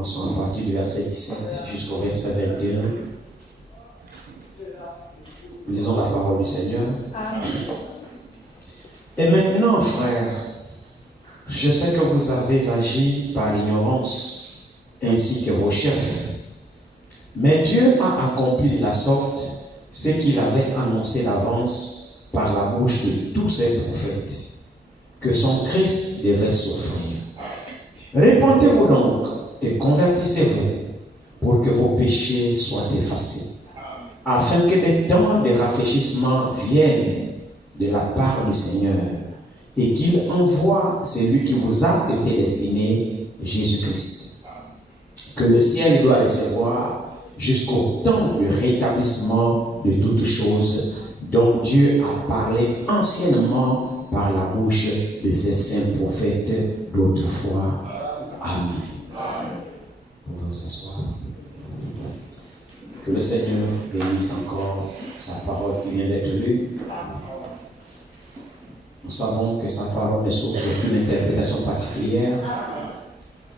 commençons à partir du verset 17 jusqu'au verset 21. Lisons la parole du Seigneur. Amen. Et maintenant, frères, je sais que vous avez agi par ignorance, ainsi que vos chefs. Mais Dieu a accompli de la sorte ce qu'il avait annoncé d'avance par la bouche de tous ses prophètes, que son Christ devait souffrir. Répentez-vous donc et convertissez-vous pour que vos péchés soient effacés, afin que des temps de rafraîchissement viennent de la part du Seigneur et qu'il envoie celui qui vous a été destiné, Jésus-Christ, que le ciel doit recevoir jusqu'au temps du rétablissement de toutes choses dont Dieu a parlé anciennement par la bouche de ses saints prophètes d'autrefois. Amen. Vous pouvez vous asseoir. Que le Seigneur bénisse encore sa parole qui vient d'être lue. Nous savons que sa parole ne souffre d'aucune interprétation particulière.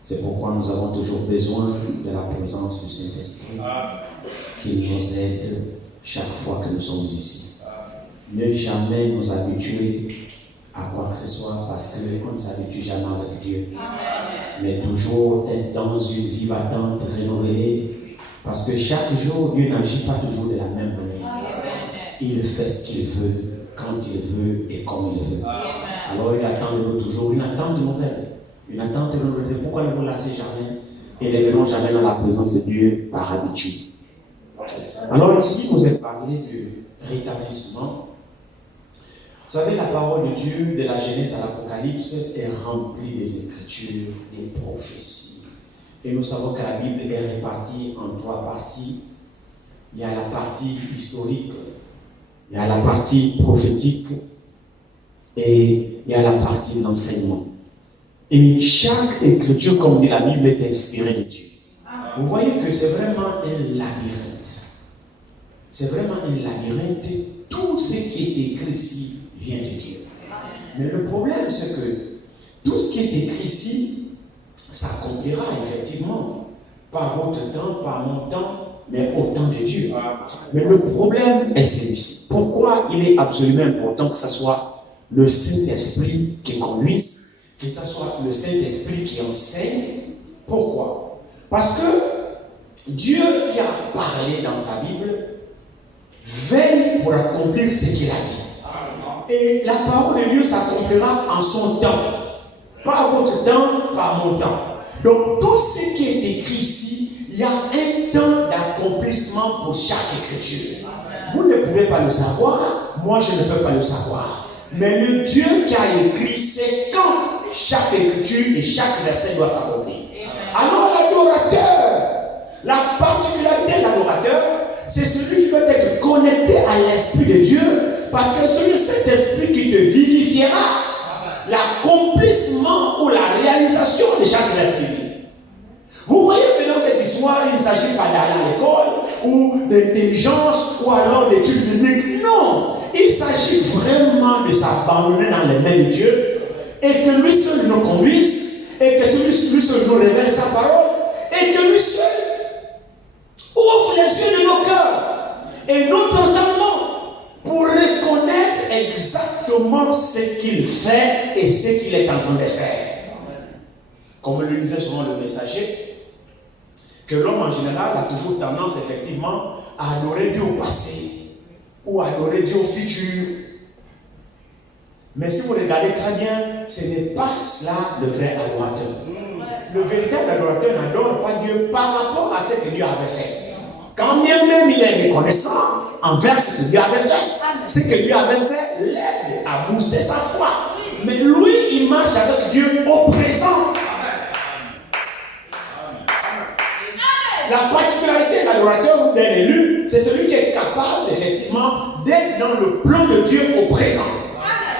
C'est pourquoi nous avons toujours besoin de la présence du Saint-Esprit qui nous aide chaque fois que nous sommes ici. Ne jamais nous habituer à quoi que ce soit parce qu'on ne s'habitue jamais avec Dieu. Mais toujours être dans une vie battante, renouvelée, parce que chaque jour, Dieu n'agit pas toujours de la même manière. Il fait ce qu'il veut, quand il veut et comme il veut. Alors il attend de nous toujours une attente nouvelle. Une attente nouvelle. Pourquoi ne vous lassez jamais et ne venons jamais dans la présence de Dieu par habitude. Alors ici, vous êtes parlé du rétablissement. Vous savez, la parole de Dieu, de la Genèse à l'Apocalypse, est remplie des Écritures, des prophéties. Et nous savons que la Bible est répartie en 3 parties. Il y a la partie historique, il y a la partie prophétique et il y a la partie de l'enseignement. Et chaque écriture, comme dit la Bible, est inspirée de Dieu. Vous voyez que c'est vraiment un labyrinthe. C'est vraiment un labyrinthe. Tout ce qui est écrit ici vient de Dieu. Mais le problème, c'est que tout ce qui est écrit ici s'accomplira effectivement par votre temps, par mon temps, mais au temps de Dieu. Mais le problème est celui-ci. Pourquoi il est absolument important que ce soit le Saint-Esprit qui conduise, que ce soit le Saint-Esprit qui enseigne? Pourquoi? Parce que Dieu qui a parlé dans sa Bible veille pour accomplir ce qu'il a dit. Et la parole de Dieu s'accomplira en son temps. Pas votre temps, pas mon temps. Donc tout ce qui est écrit ici, il y a un temps d'accomplissement pour chaque écriture. Vous ne pouvez pas le savoir, moi je ne peux pas le savoir. Mais le Dieu qui a écrit, c'est quand chaque écriture et chaque verset doit s'accomplir. Alors l'adorateur, la particularité de l'adorateur, c'est celui qui peut être connecté à l'Esprit de Dieu, parce que c'est cet esprit qui te vivifiera l'accomplissement ou la réalisation de chaque verset. Vous voyez que dans cette histoire, il ne s'agit pas d'aller à l'école ou d'intelligence ou alors d'études bibliques. Non, il s'agit vraiment de s'abandonner dans les mains de Dieu et que lui seul nous conduise et que lui seul nous révèle sa parole et que lui seul ouvre les yeux de nos cœurs et notre entendement pour reconnaître exactement ce qu'il fait et ce qu'il est en train de faire. Comme le disait souvent le messager, que l'homme en général a toujours tendance effectivement à adorer Dieu au passé ou à adorer Dieu au futur. Mais si vous regardez très bien, ce n'est pas cela le vrai adorateur. Le véritable adorateur n'adore pas Dieu par rapport à ce que Dieu avait fait. Quand bien même il est reconnaissant envers ce que Dieu avait fait, ce que Dieu avait fait l'aide à booster sa foi. Mais lui, il marche avec Dieu au présent. La particularité de l'adorateur ou d'un élu, c'est celui qui est capable effectivement d'être dans le plan de Dieu au présent.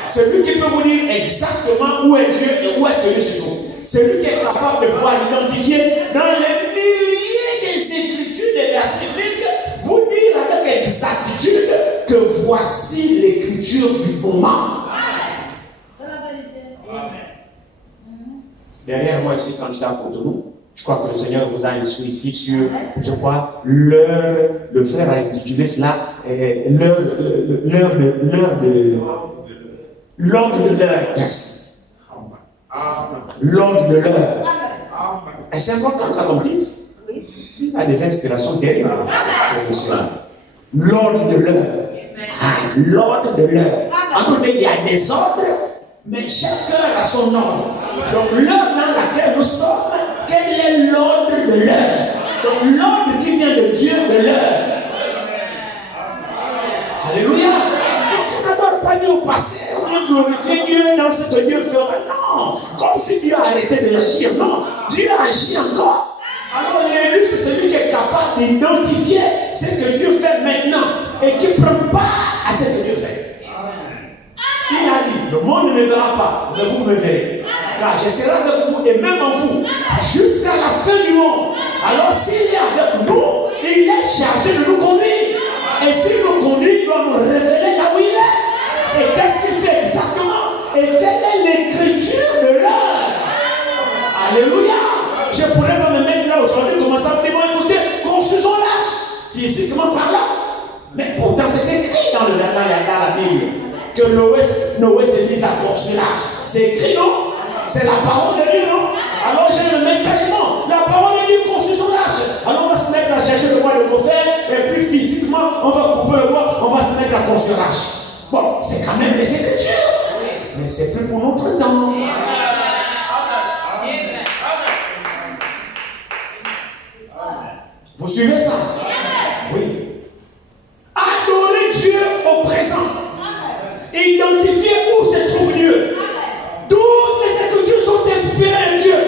Celui qui peut vous dire exactement où est Dieu et où est-ce que Dieu se trouve. Celui qui est capable de pouvoir identifier dans les milliers des écritures des versets bibliques, vous dire avec exactitude que voici l'écriture du moment. Derrière moi ici, candidat pour nous, Je crois que le Seigneur vous a instruit ici sur, je crois, l'heure, le frère a intitulé cela, l'ordre de l'heure. Yes. L'ordre de l'heure. Et c'est important que ça complète. Il y a des inspirations terribles sur cela. L'ordre de l'heure. L'ordre de l'heure. En tout cas, il y a des ordres, mais chaque heure a son ordre. Donc, l'heure dans laquelle nous sommes, quel est l'ordre de l'heure? Donc, l'ordre qui vient de Dieu de l'heure. Alléluia. Donc, on n'adore pas Dieu au passé, on vient glorifier Dieu dans ce que Dieu fera. Non, comme si Dieu a arrêté d'agir. Non, Dieu agit encore. Alors, l'élu, c'est celui qui est capable d'identifier ce que Dieu fait maintenant et qui prend part à ce que Dieu fait. Il a dit, le monde ne me verra pas, mais vous me verrez. Car je serai avec vous et même en vous, jusqu'à la fin du monde. Alors s'il est avec nous, il est chargé de nous conduire. Et s'il nous conduit, il doit nous révéler là où il est. Et qu'est-ce qu'il fait exactement? Et quelle est l'écriture de l'heure? Alléluia. Je pourrais pas me mettre là aujourd'hui, commencer à me dire, écoutez, construisons l'âge, physiquement par là. Mais pourtant c'est écrit dans la Bible. Que Noé s'est mis à construire l'âge. C'est écrit, non? C'est la parole de Dieu, non? Alors j'ai le même jugement. La parole de Dieu construit son arche. Alors on va se mettre à chercher le bois de Gophère, et puis physiquement, on va couper le bois, on va se mettre à construire l'arche. Bon, c'est quand même les Écritures. Mais c'est plus pour notre temps. Vous suivez ça? Oui. Adorer Dieu au présent. Identifier où se trouve Dieu. Toutes les Écritures sont inspirées de Dieu.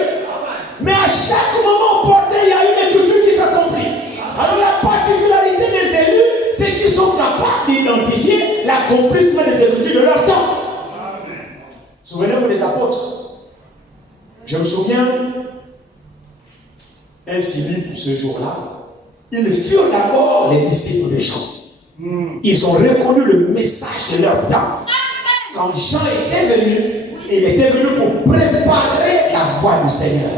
Mais à chaque moment porté, il y a une Écriture qui s'accomplit. Alors la particularité des élus, c'est qu'ils sont capables d'identifier l'accomplissement des Écritures de leur temps. Souvenez-vous des apôtres. Je me souviens, un Philippe ce jour-là, ils furent d'abord les disciples de Jean. Ils ont reconnu le message de leur temps. Quand Jean était venu, il était venu pour préparer la voie du Seigneur.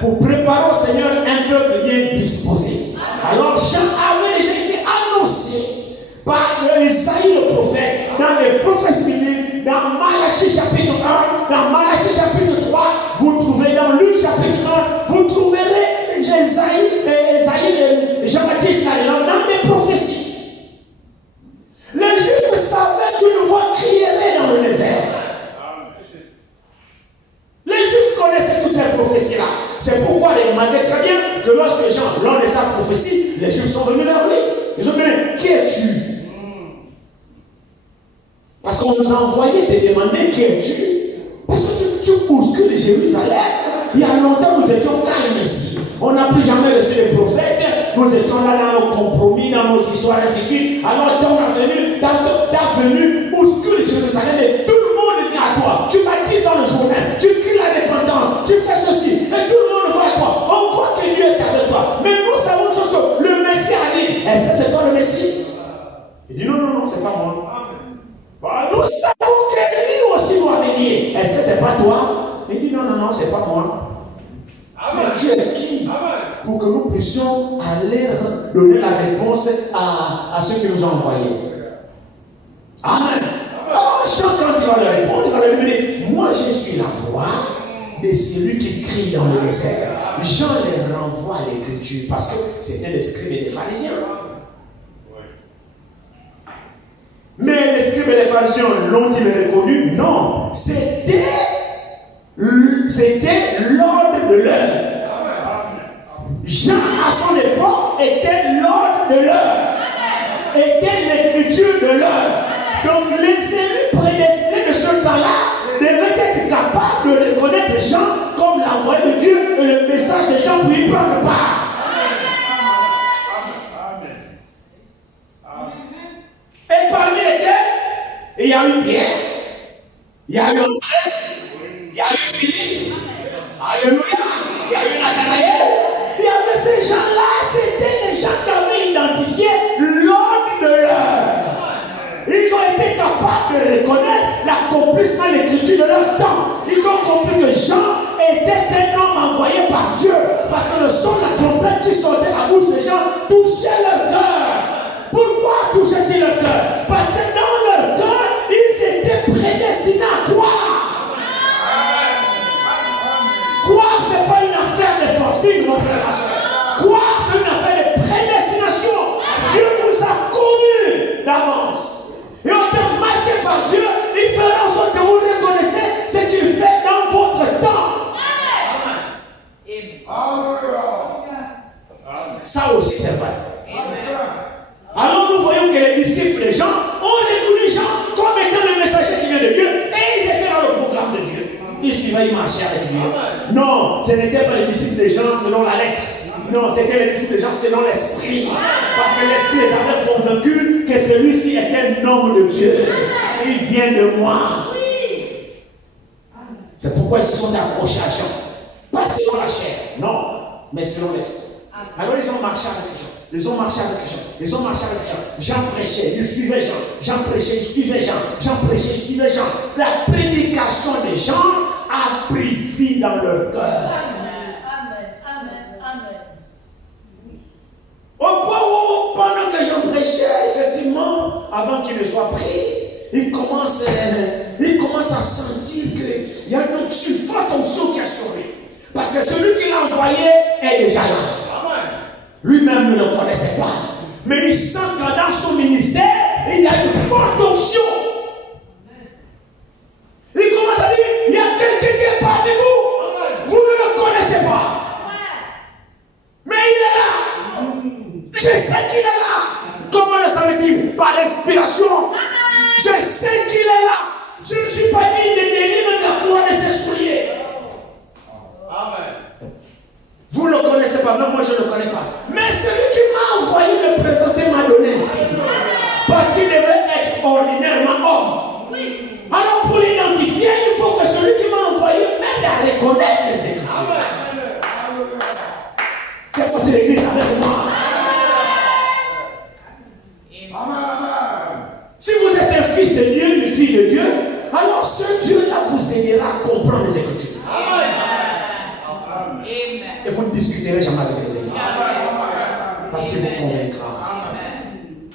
Pour préparer au Seigneur un peuple bien disposé. Alors Jean avait déjà été annoncé par Isaïe le prophète dans les prophéties bibliques, dans Malachie chapitre 1, dans Malachie chapitre 3, vous trouvez dans Luc chapitre 1, vous trouverez Jean-Baptiste dans des prophéties. Les Juifs savaient qu'une voix crierait dans le désert. Les Juifs connaissaient toutes ces prophéties-là. C'est pourquoi ils remarquaient très bien que lorsque Jean lors de sa prophétie, les Juifs sont venus vers lui. Ils ont dit, qui es-tu? Parce qu'on nous a envoyé te demander qui es-tu. Parce que tu bouscules Jérusalem. Il y a longtemps, nous étions calmes ici. On n'a plus jamais reçu les prophètes. Nous étions là dans nos compromis, dans nos histoires, ainsi de suite. Alors, t'as venu bousculer Jérusalem et tout le monde vient à toi. Tu baptises dans le Jourdain, tu cries la dépendance, tu fais ceci, et tout le monde voit à toi. On voit que Dieu est avec toi. Mais nous savons une chose que le Messie arrive. Est-ce que c'est toi le Messie? Il dit non, c'est pas moi. Bah, nous savons qu'Élie aussi doit venir. Est-ce que c'est pas toi? Il dit non, c'est pas moi. Mais Dieu est qui pour que nous puissions aller donner la réponse à ceux qui nous ont envoyés? Amen. Alors, Jean, quand il va leur répondre, il va leur dire, moi je suis la voix de celui qui crie dans le désert. Jean les renvoie à l'écriture parce que c'était les scribes et les pharisiens. Mais les scribes et les pharisiens l'ont-ils reconnu? Non. C'était l'ordre de l'heure. Jean, à son époque, était l'ordre de l'heure. Était l'écriture de l'heure. Donc les élus prédestinés de ce temps-là devaient être capables de reconnaître Jean comme l'envoyé de Dieu et le message de Jean pour y prendre part. Et parmi lesquels, il y a eu Pierre, il y a eu André, il y a eu Philippe, alléluia, il y a eu Nathanaël, il y avait ces gens-là, c'était les gens qui avaient identifié l'ordre de l'heure. Ils ont été capables de reconnaître l'accomplissement de l'écriture de leur temps. Ils ont compris que Jean était un homme envoyé par Dieu. Parce que le son de la trompette qui sortait de la bouche des gens touchait leur cœur. Pourquoi touchait-il leur cœur? Parce que dans leur cœur, ils étaient prédestinés à croire. Croire, ce n'est pas une affaire de forcing, mon frère et ma soeur. Croire, c'est une affaire de prédestination. Dieu vous a connus d'avance. Et en étant marqué par Dieu, il fera en sorte que vous reconnaissez ce qu'il fait dans votre temps. Ça aussi, c'est vrai. Alors nous voyons que les disciples, les gens, ont reconnu Jean comme étant le messager qui vient de Dieu. Et ils étaient dans le programme de Dieu. Ils suivaient, ils marchaient avec lui. Non, ce n'étaient pas les disciples des gens selon la lettre. Non, c'était les disciples des gens selon l'esprit. Parce que l'esprit les avait convaincus que celui-ci était un homme de Dieu. Il vient de moi. C'est pourquoi ils se sont accrochés à Jean. Pas selon la chair, non, mais selon l'esprit. Alors ils ont marché avec Jean. Ils ont marché avec Jean. Ils ont marché avec Jean. Jean prêchait, il suivait Jean. Jean prêchait, il suivait Jean. Jean prêchait, il suivait Jean. La prédication de Jean a pris vie dans leur cœur. Au point où, pendant que Jean prêchait, effectivement, avant qu'il ne soit pris, il commence à sentir qu'il y a une forte onction qui a sur lui. Parce que celui qui l'a envoyé est déjà là. Lui-même ne le connaissait pas. Mais il sent que dans son ministère, il y a une forte onction. Il commence à dire, il y a quelqu'un qui est parmi vous. Vous ne le connaissez pas. Mais il est là. Je sais qu'il est là. Comment le savait-il? Par l'inspiration. Je sais qu'il est là. Je ne suis pas digne de délivrer de la cour de ses souliers. Vous ne le connaissez pas, même moi je ne le connais pas. Mais celui qui m'a envoyé le présenter m'a donné ici. Parce qu'il devait être ordinairement homme. Alors pour l'identifier, il faut que celui qui m'a envoyé m'aide à reconnaître les Écritures. C'est pour c'est l'église avec moi. Si vous êtes un fils de Dieu, une fille de Dieu, alors ce Dieu-là vous aidera à comprendre les Écritures. Et vous ne discuterez jamais avec les Écritures. Parce qu'il vous convaincra.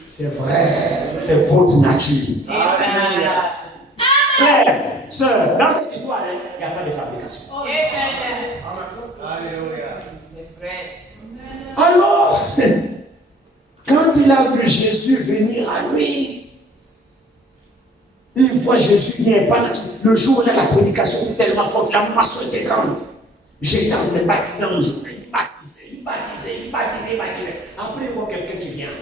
C'est vrai, c'est votre nature. Frère, sœur, dans cette histoire, il n'y a pas de fabrication. Alors, quand il a vu Jésus venir à lui, il voit Jésus venir. Le jour où la prédication était tellement forte, la masse était grande. J'étais en train de baptiser un jour. Il baptisait. Après, il voit quelqu'un qui vient.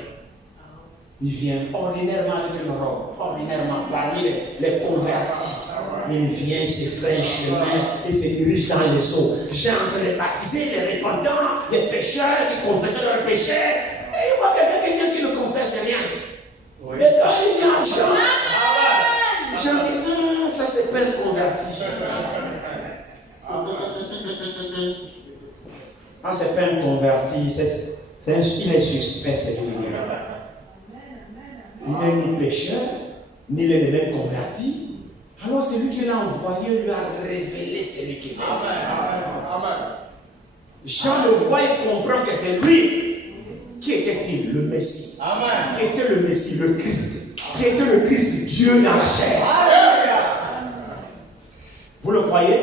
Il vient ordinairement avec une robe, ordinairement parmi les convertis. Il vient, il se fait un chemin, il se dirige dans les seaux. J'ai en train de baptiser les répandants, les pécheurs qui confessent leurs péchés. Et il voit quelqu'un qui vient qui ne confesse rien. Et quand il vient à Jean dit, ça s'appelle converti. Quand c'est pas un converti, il est suspect, c'est lui-même. Il n'est ni pécheur, ni le même converti. Alors celui qui l'a envoyé lui a révélé celui qui vient. Jean le voit et comprend que c'est lui. Qui était-il? Le Messie. Qui était le Messie, le Christ? Qui était le Christ, Dieu dans la chair? Vous le croyez?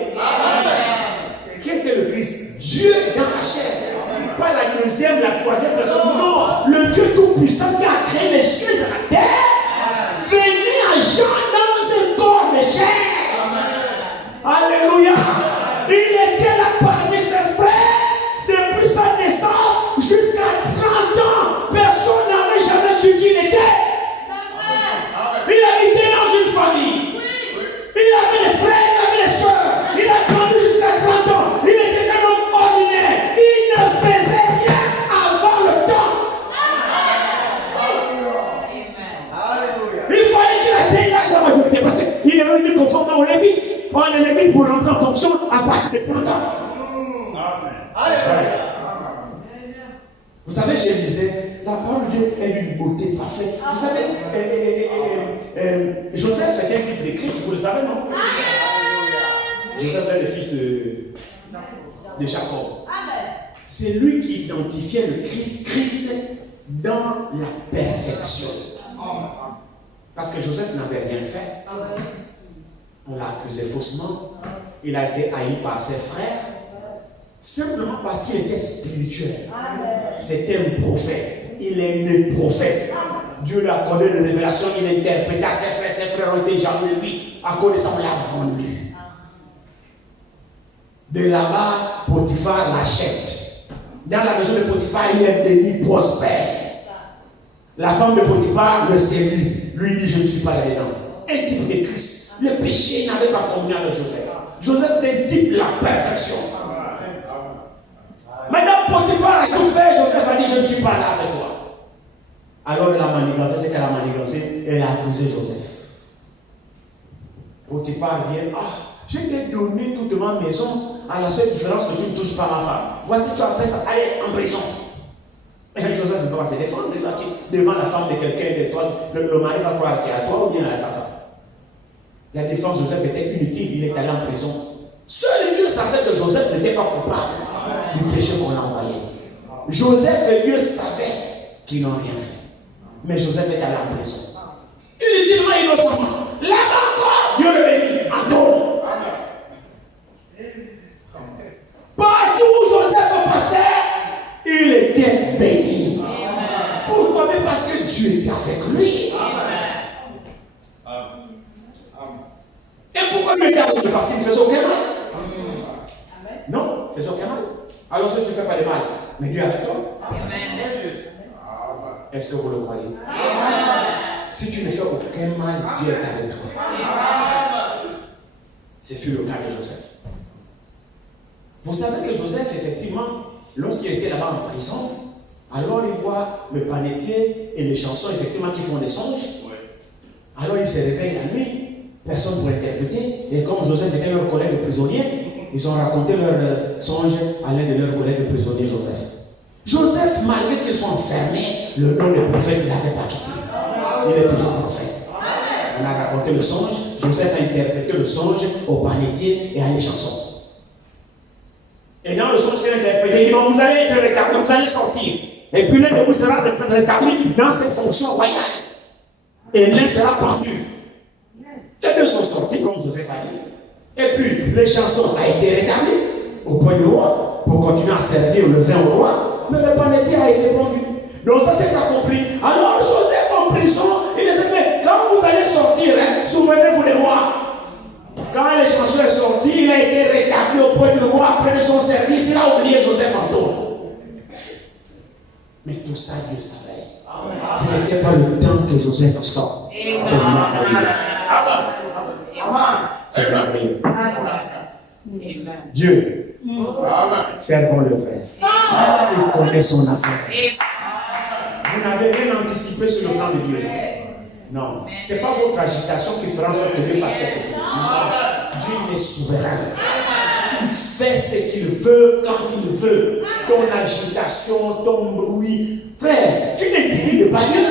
Qui était le Christ? Dieu dans la chair. Pas la deuxième, la troisième personne. Non, le Dieu tout-puissant qui a créé les cieux et la terre venait à Jean dans un corps de chair. Alléluia. Il était là parmi ses frères depuis sa naissance jusqu'à 30 ans. Personne n'avait jamais su qui il était. Il habitait dans une famille. Il avait des frères, il avait des soeurs. Il a grandi jusqu'à 30 ans. Il était un homme ordinaire. Il ne faisait rien avant le temps. Il fallait qu'il atteigne l'âge de la majorité parce qu'il est venu conformément au Lévi. On est Lévi pour rentrer en fonction à partir de 30 ans. Vous savez, je disais, la parole de Dieu est d'une beauté parfaite. Vous savez, Joseph était un type de Christ, vous le savez, non? Joseph est le fils de Jacob. C'est lui qui identifiait le Christ dans la perfection. Parce que Joseph n'avait rien fait. On l'a accusé faussement. Il a été haï par ses frères. Simplement parce qu'il était spirituel. C'était un prophète. Il est né prophète. Dieu lui a accordé des révélations. Il interprétait à ses frères. Ses frères ont été jaloux de lui. À cause de ça, on l'a vendu. De là-bas, Potiphar l'achète. Dans la maison de Potiphar, il est devenu prospère. La femme de Potiphar le séduit. Lui dit, je ne suis pas là-dedans. Un type de Christ. Le péché n'avait pas communié avec Joseph. Joseph était un type de la perfection. Maintenant, Potiphar a tout fait. Joseph a dit, je ne suis pas là avec toi. Alors, elle a manigancé, c'est qu'elle a manigancé. Elle a accusé Joseph. Potiphar vient, je t'ai donné toute ma maison, à la seule différence que tu ne touches pas ma femme. Voici, tu as fait ça, allez en prison. Et Joseph ne peut pas se défendre devant la femme de quelqu'un de toi. Le mari va croire qu'il est à toi ou bien à sa femme. La défense de Joseph était inutile, il est allé en prison. Seul Dieu savait que Joseph n'était pas coupable du péché qu'on a envoyé. Joseph et Dieu savaient qu'ils n'ont rien fait. Mais Joseph est allé en prison. Inutilement, innocemment. Là-bas encore, Dieu le bénit. Attends. Partout où Joseph passait, il était béni. Pourquoi? Mais parce que Dieu était avec lui. Et pourquoi Dieu était avec lui? Parce qu'il ne faisait aucun mal. Non, il ne faisait aucun mal. Alors si tu ne fais pas de mal, mais Dieu est avec toi. Est-ce que vous le croyez? Si tu ne fais aucun mal, Dieu est avec toi. C'est fut le cas de Joseph. Vous savez que Joseph, effectivement, lorsqu'il était là-bas en prison, alors il voit le panetier et les chansons, effectivement, qui font des songes. Alors il se réveille la nuit, personne pour interpréter. Et comme Joseph était leur collègue de prisonnier, ils ont raconté leur songe à l'un de leurs collègues de prisonnier, Joseph. Joseph, malgré qu'ils soient enfermés, le nom de prophète ne l'avait pas quitté. Il est toujours prophète. On a raconté le songe, Joseph a interprété le songe au panetier et à les chansons. Et dans le songe qu'il a interprété, il dit, vous allez être rétabli, vous allez sortir. Et puis l'un de vous sera rétabli dans ses fonctions royales. Et l'un sera pendu. Les deux sont sortis comme Joseph a dit. Et puis les chansons ont été rétablies au point du roi pour continuer à servir le vin au roi. Mais le panetier a été pendu. Donc ça c'est accompli. Alors Joseph en prison, il disait, mais quand vous allez sortir, souvenez-vous de moi. Quand les chansons sont sorties, il a été rétabli au point du roi après de son service. Il a oublié Joseph en tout. Mais tout ça, Dieu savait. Ce n'était pas le temps que Joseph sort. C'est merveilleux. C'est merveilleux. Dieu, servons-le vrai. Il connaît son affaire. Vous n'avez rien anticipé sur le plan de Dieu. Non, ce n'est pas votre agitation qui fera en sorte que Dieu fasse quelque chose. Dieu est souverain. Il fait ce qu'il veut quand il veut. Ton agitation, ton bruit. Frère, tu n'es digne de pas Dieu.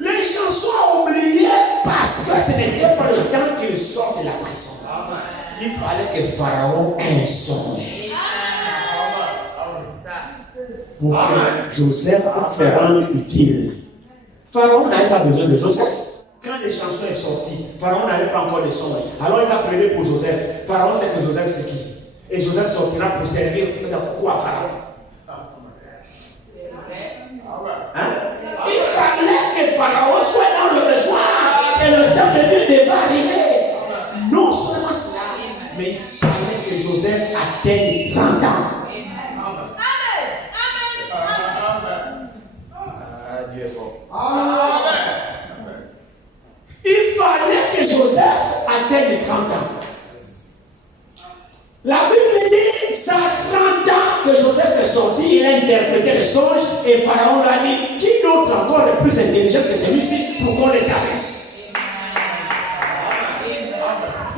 Les chansons ont oublié parce que ce n'était pas le temps qu'il sort de la prison. Il fallait que Pharaon ait un songe. Pour que Joseph se rende utile. Pharaon n'avait pas besoin de Joseph. Quand les chansons sont sorties, Pharaon n'avait pas encore de songe. Alors il a prié pour Joseph. Pharaon sait que Joseph c'est qui. Et Joseph sortira pour servir quoi Pharaon? Hein? Il fallait que Pharaon soit dans le besoin. Et le temps de Dieu devait arriver. Non seulement cela, mais il fallait que Joseph atteigne 30 ans. Il fallait que Joseph atteigne 30 ans. La Bible dit, c'est à 30 ans que Joseph est sorti, il a interprété les songes et Pharaon lui a dit, qui d'autre encore est plus intelligent que celui-ci pour qu'on l'établisse?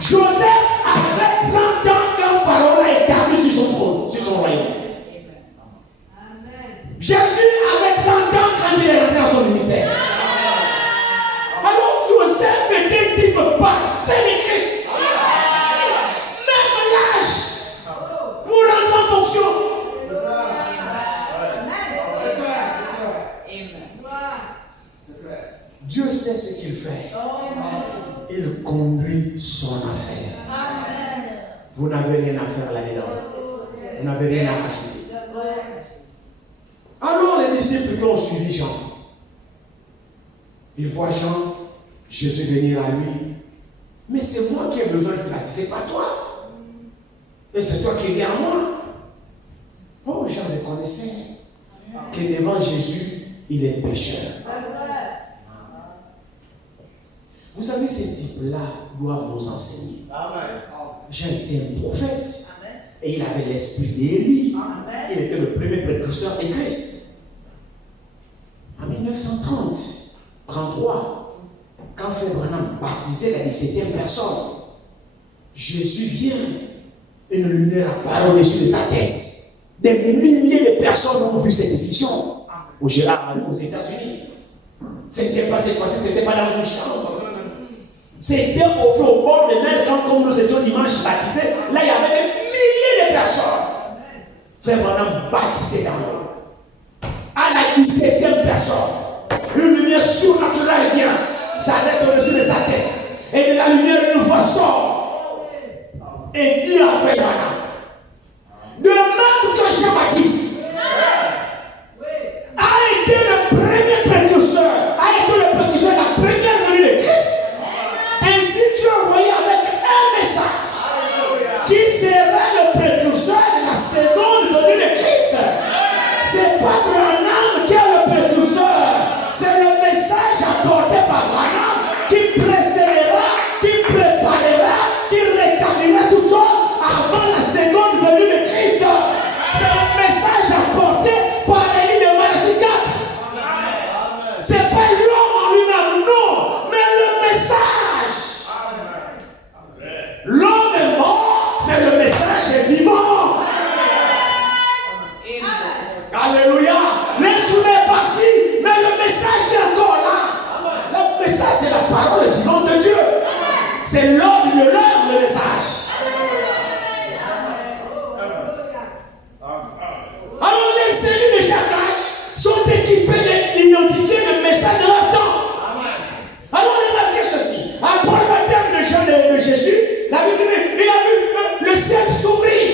Joseph avait 30 ans quand Pharaon l'a établi sur son trône, sur son royaume. Jésus avait 30 ans quand il est rentré dans son ministère. Alors Joseph était un type parfait de Christ. Dieu sait ce qu'il fait. Il conduit son affaire. Vous n'avez rien à faire là-dedans. Vous n'avez rien à ajouter. Alors les disciples qui ont suivi Jean, ils voient Jean, Jésus venir à lui. Mais c'est moi qui ai besoin de baptiser, pas toi. Et c'est toi qui viens à moi. Oh, Jean le connaissait. Que devant Jésus, il est pécheur. Vous savez, ces types-là doivent nous enseigner. Jean était un prophète. Et il avait l'esprit d'Élie. Il était le premier précurseur de Christ. En 1930, 33, quand Frère Branham baptisait la 17e personne, Jésus vient et une lumière apparaît au-dessus de sa tête. Des milliers de personnes ont vu cette vision aux États-Unis. C'était pas cette fois-ci, c'était pas dans une chambre. C'était au bord de mer, comme nous étions dimanche baptisés. Là, il y avait des milliers de personnes. Frère Branham baptisé dans l'eau. À la 17e personne, une lumière surnaturelle vient, s'arrête au-dessus de sa tête. Et de la lumière, une voix sort. Et dit à Frère Branham, de même que Jean-Baptiste a été le premier précurseur, la première venue de Christ. Ainsi, Dieu a envoyé avec un message qui sera le précurseur de la seconde venue de Christ. C'est pas Branham qui est le précurseur, c'est le message apporté par Branham qui précédera, qui préparera, qui rétablira toute chose avant la seconde venue de Christ. C'est un message apporté par Élie de Malachi. C'est pas l'homme en lui-même, non, mais le message. L'homme est mort, mais le message est vivant. Alléluia. L'esprit est parti, mais le message est encore là. Le message, c'est la parole vivante de Dieu. C'est l'homme de l'heure, le message. Alors les cellules de chaque âge sont équipées d'identifier le message de leur temps. Alors remarquez ceci. Après le baptême de Jésus, la Bible dit, il a vu le ciel s'ouvrir.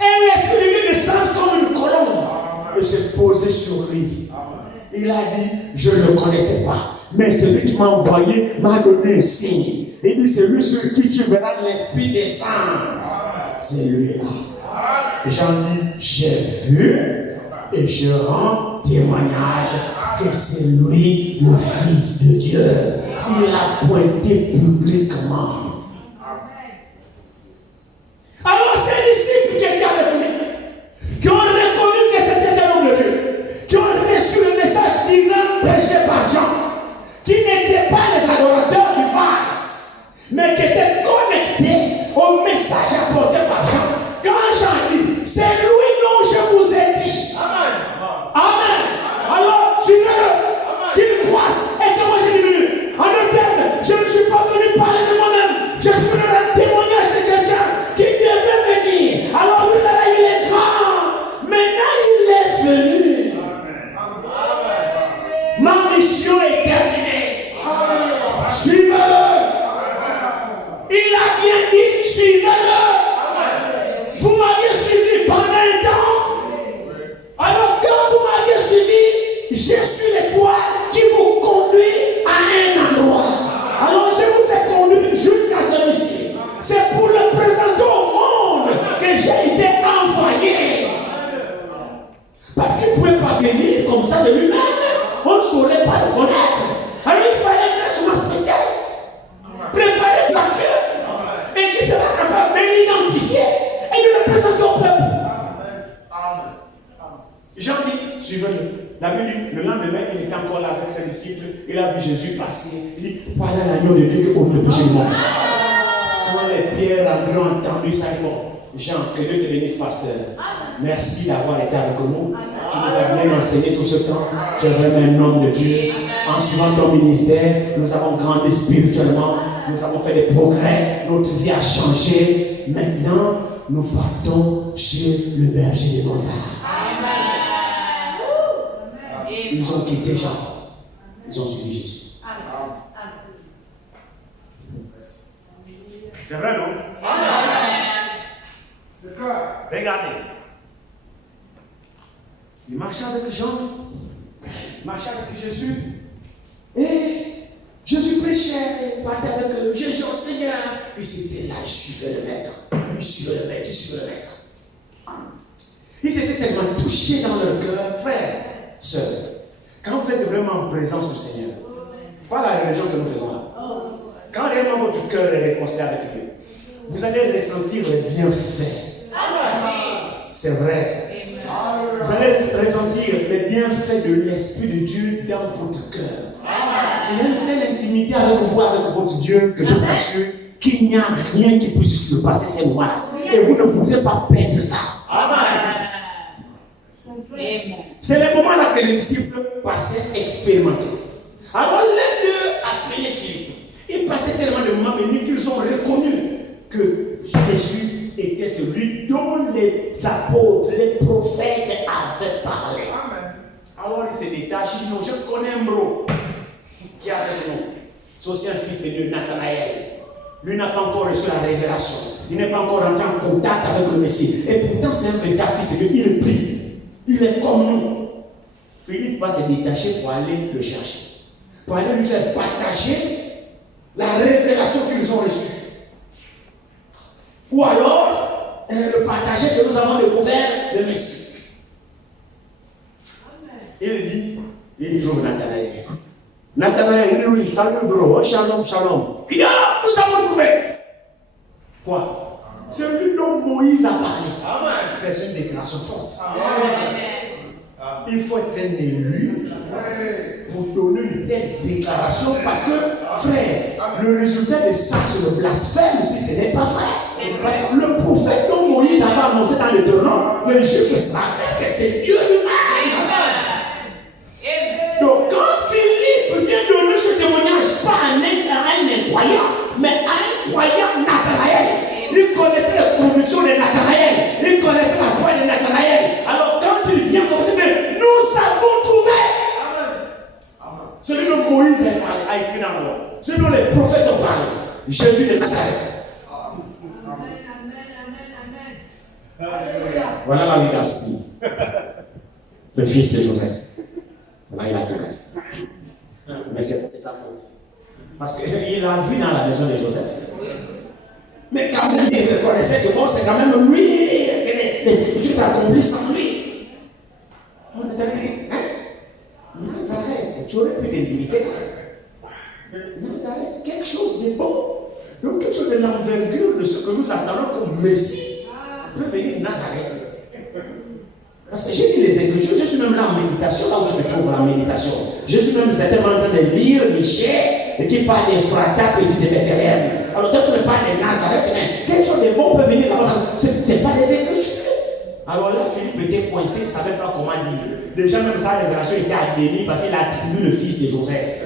Et l'esprit de Dieu descend comme une colombe et se poser sur lui. Il a dit, je ne le connaissais pas. Mais celui qui m'a envoyé m'a donné un signe. Il dit, c'est lui sur qui tu verras l'esprit descendre. C'est lui-là. J'en dis, j'ai vu et je rends témoignage que c'est lui le Fils de Dieu. Il l'a pointé publiquement. Alors ces disciples qui étaient avec lui, qui ont reconnu que c'était un homme de Dieu, qui ont reçu le message divin prêché par Jean, qui n'étaient pas les adorateurs du vase, mais qui étaient connectés au message apporté par Jean. Quand Jean dit, c'est lui dont je vous ai dit. Amen. Amen. Alors, suivez-le. Qu'il croisse et que moi j'ai venu. En d'autres termes, je ne suis pas venu parler de moi-même. Je suis venu rendre témoignage de quelqu'un qui devait venir. Alors, lui, là, il est grand. Maintenant, il est venu. Amen. Ma mission est terminée. Amen. Suivez-le. Il a bien dit, suivez-le. Vous m'aviez suivi pendant un temps. Alors quand vous m'aviez suivi, je suis l'étoile qui vous conduit à un endroit. Alors je vous ai conduit jusqu'à celui-ci. C'est pour le présenter au monde que j'ai été envoyé. Parce qu'il ne pouvait pas venir comme ça de lui-même. On ne saurait pas le connaître. Alors il fallait un instrument spécial. Préparé par Dieu. Et qui sera capable de l'identifier et de le présenter au peuple. Jean dit, suivez-le. La Bible dit, le lendemain, il était encore là avec ses disciples. Il a vu Jésus passer. Il dit, voilà l'agneau de Dieu qui ôte le péché du monde. Quand les pierres ont entendu ça, ils bon, Jean, que Dieu te bénisse, pasteur. Merci d'avoir été avec nous. Tu nous as bien enseigné tout ce temps. Tu es vraiment un homme de Dieu. En suivant ton ministère, nous avons grandi spirituellement. Nous avons fait des progrès. Notre vie a changé. Maintenant, nous partons chez le berger de Mozart. Ils ont quitté Jean. Ils ont suivi Jésus. C'est vrai, non? Regardez. Il marchait avec Jean, il marchait avec Jésus. Et Jésus prêchait, il partait avec eux. Jésus enseignait. Et c'était là, il suivait le maître. Il suivait le maître, il suivait le maître. Ils étaient tellement touchés dans leur cœur, frères, sœurs. Quand vous êtes vraiment en présence du Seigneur, pas la religion que nous faisons là. Quand réellement votre cœur est réconcilié avec Dieu, vous allez ressentir les bienfaits. C'est vrai. Vous allez ressentir les bienfaits de l'Esprit de Dieu dans votre cœur. Il y a une telle intimité avec vous, avec votre Dieu, que je vous assure qu'il n'y a rien qui puisse se passer ces moments-là. Et vous ne voudrez pas perdre ça. C'est le moment-là que les disciples passaient expérimenter. Alors les deux appelaient Philippe. Ils passaient tellement de moments bénis qu'ils ont reconnu que Jésus était celui dont les apôtres, les prophètes avaient parlé. Alors ils se détachent, ils disent non, je connais un bro qui est avec nous. C'est aussi un fils de Dieu, Nathanaël. Lui n'a pas encore reçu la révélation. Il n'est pas encore rentré en contact avec le Messie. Et pourtant, c'est un véritable fils de Dieu. Il prie. Il est comme nous. Philippe va se détacher pour aller le chercher. Pour aller lui faire partager la révélation qu'ils ont reçue. Ou alors, le partager que nous avons découvert le Messie. Il dit, il trouve Nathanaël. Nathanaël, il dit oui, salut bro, shalom, shalom. Il dit, ah, nous avons trouvé. Quoi? Celui dont Moïse a parlé. Amen. C'est une déclaration forte. Amen. Il faut être un élu pour donner une telle déclaration parce que, frère, le résultat de ça, c'est le blasphème si ce n'est pas vrai. Parce que le prophète dont Moïse avait annoncé dans le Deutéronome, le juif savait que c'est Dieu lui-même. Donc, quand Philippe vient donner ce témoignage, pas à un incroyant, mais à un croyant Nathanaël, il connaissait la conviction de Nathanaël, il connaissait la foi de Nathanaël. Alors, quand il vient comme ça, nous avons trouvé. Celui dont Moïse a écrit dans le monde, celui dont les prophètes ont parlé, Jésus de Nazareth. Voilà la vie d'Aspie, le fils de Joseph. Là, il a tout reste. Mais c'était sa faute. Parce qu'il a vu dans la maison de Joseph. Mais quand même, il reconnaissait que bon, c'est quand même lui que les Écritures s'accomplissent sans lui. On a dit, hein? Nazareth, tu aurais pu te limiter là. Nazareth, quelque chose de bon. Donc, quelque chose de l'envergure de ce que nous attendons comme Messie peut venir de Nazareth. Parce que j'ai lu les Écritures, je suis même là en méditation, là où je me trouve en méditation. Je suis même certainement en train de lire Michel, et qui parle des fracas petits de Bethléem. Alors, toi, tu me parles de Nazareth, mais quelque chose de bon peut venir là-bas. Ce n'est pas des Écritures. Alors là, Philippe était coincé, il ne savait pas comment dire. Déjà, même sa révélation était à déni parce qu'il attribue le fils de Joseph.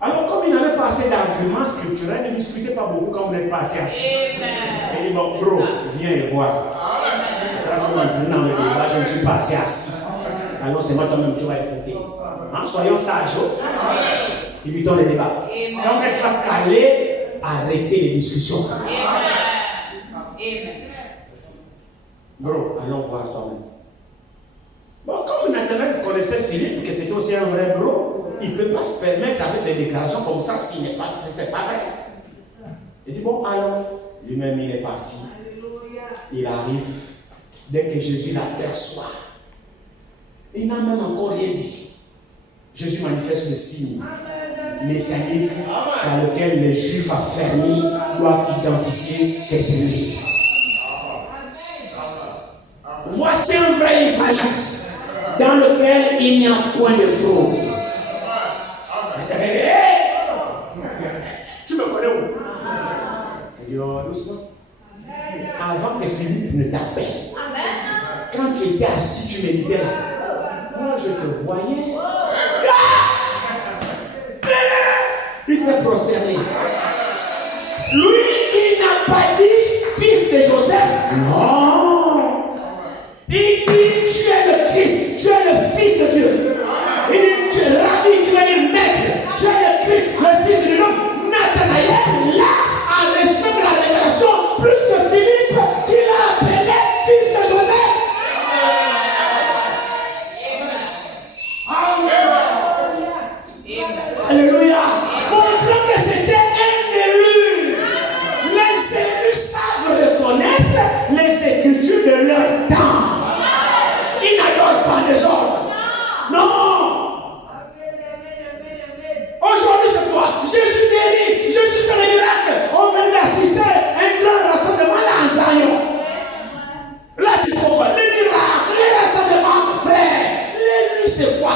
Alors, comme il n'avait pas assez d'arguments scripturels, ne discutez pas beaucoup quand vous n'êtes pas assez assis. Il dit, bon, bro, viens et voir. Ça, je me dis, non, mais là, je ne suis pas assez assis. Alors, c'est moi toi-même qui vas écouter. Hein? Soyons sages. Évitons les débats. Quand vous n'êtes pas calé, arrêtez les discussions. Bro, allons voir toi-même. Bon, comme Nathanaël connaissait Philippe, que c'était aussi un vrai bro, il ne peut pas se permettre avec des déclarations comme ça s'il n'est pas, c'est pas vrai. Il dit, bon, allons. Lui-même, il est parti. Il arrive. Dès que Jésus l'aperçoit, il n'a même encore rien dit. Jésus manifeste le signe messianique dans lequel les Juifs affermis doivent identifier que c'est lui. Voici un vrai Israélite dans lequel il n'y a point de fraude. Tu me connais où? Il dit, oh, doucement. Avant que Philippe ne t'appelle, quand tu étais assis, tu méditais là. Moi, je te voyais. Il s'est prosterné. Lui, il n'a pas dit fils de Joseph. Non. Il dit, tu es le Christ, tu es le fils de Dieu. en désordre. Non. Aujourd'hui, c'est quoi? Jésus guérit, Jésus fait les miracles. On vient d'assister à un grand rassemblement là en Zion. Là, c'est pourquoi les miracles, les rassemblements, frère. L'ennemi, c'est quoi?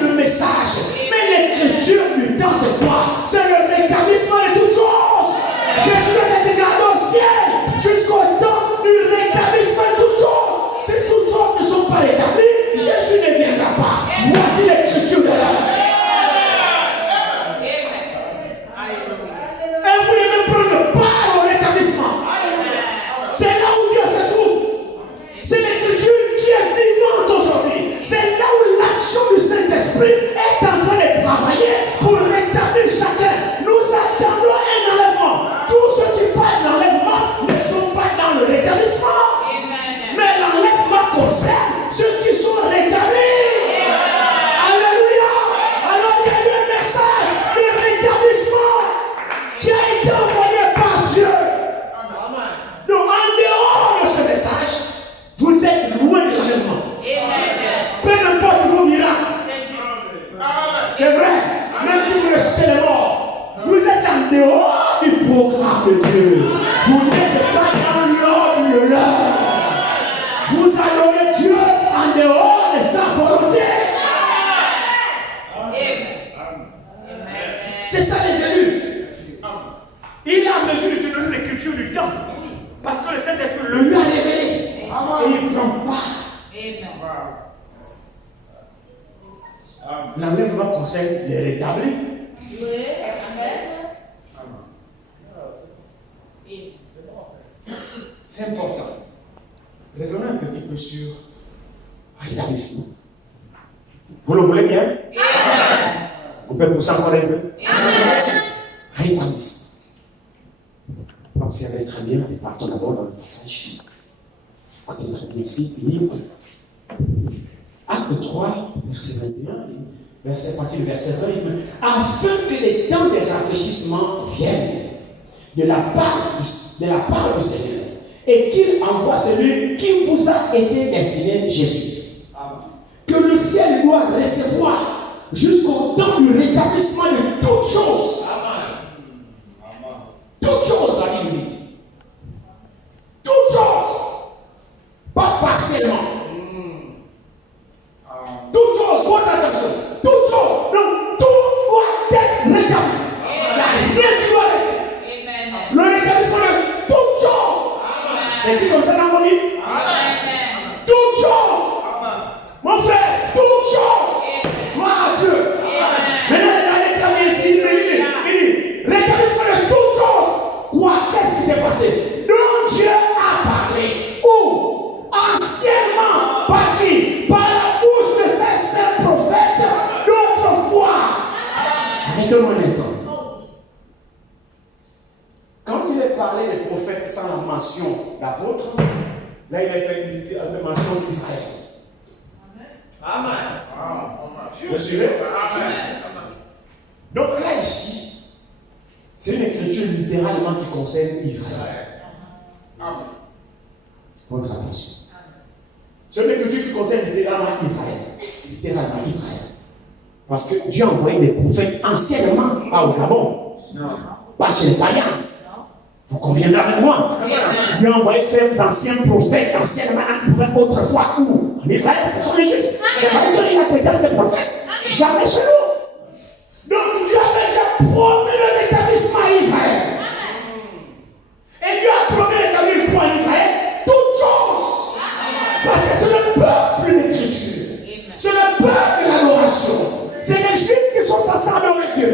Le message. Mais l'écriture du temps, c'est quoi? C'est le rétablissement de toutes choses. Jésus a été gardé au ciel jusqu'au temps du rétablissement de toutes choses. Si toutes choses ne sont pas rétablies, Jésus ne viendra pas. Voici l'écriture de l'heure. Et vous devez prendre part au rétablissement. C'est là où Dieu se trouve. C'est l'écriture qui est vivante aujourd'hui. C'est là où l'action du Saint-Esprit est en train de travailler pour rétablir chacun. Nous attendons un enlèvement. Tous ceux qui parlent d'enlèvement ne sont pas dans le rétablissement. Mais l'enlèvement concerne ceux qui sont rétablis. Alléluia. Alors il y a eu un message de rétablissement qui a été envoyé par Dieu. Donc en dehors de ce message, vous êtes loin de l'enlèvement. Peu importe vos miracles. C'est vrai, même si vous restez les morts, vous êtes en dehors du programme de Dieu. Vous n'êtes pas dans l'ordre de l'heure. Vous adorez Dieu en dehors de sa volonté. C'est ça les élus. Il a besoin de te donner l'écriture du temps. Parce que le Saint-Esprit le lui a révélé. Et il ne prend pas. L'enlèvement concerne les rétablis. C'est important. Revenons un petit peu sur rétablissement. Vous le voulez bien? Vous pouvez pousser encore un peu? Rétablissement. Observez très bien, et partons d'abord dans le passage. Acte très bien ici, livre. Acte 3, verset 21, à partir du verset 20, afin que les temps de rafraîchissement viennent de la part du Seigneur et qu'il envoie celui qui vous a été destiné, Jésus. Que le ciel doit recevoir jusqu'au temps du rétablissement de toutes choses. Toutes choses, la Bible dit. Toutes choses. Pas partiellement. Toutes choses, votre attention. Toutes choses. Donc, tout doit être rétabli. Il n'y a rien qui doit rester. Le rétablissement de toutes choses. C'est écrit comme ça dans mon livre. Toutes choses. Mon frère, toutes choses. Gloire à Dieu. Maintenant, il a rétabli ici. Il dit rétablissement de toutes choses. Quoi? Qu'est-ce qui s'est passé? Donc Dieu a parlé. Où? Anciennement. Par qui? Par la bouche de ces saints prophètes d'autrefois. Arrêtez-moi un instant. Quand il est parlé des prophètes sans la mention d'apôtres, là il a fait une mention d'Israël. Amen. Vous suivez? Amen. Donc là ici, c'est une écriture littéralement qui concerne Israël. Votre attention. C'est une écriture qui concerne littéralement Israël. Littéralement Israël. Parce que Dieu a envoyé des prophètes anciennement, pas au Gabon. Non. Pas chez les païens. Vous conviendrez avec moi. Dieu a envoyé ces anciens prophètes anciennement autrefois où? En Israël, ce sont les Juifs. C'est pas que il a traité des prophètes. Jamais chez nous. Donc Dieu avait déjà promis le rétablissement à Israël. Et Dieu a promis d'établir pour Israël toutes choses. Parce que c'est le peuple de l'écriture. C'est le peuple de l'adoration. C'est les Juifs qui sont censés adorer Dieu.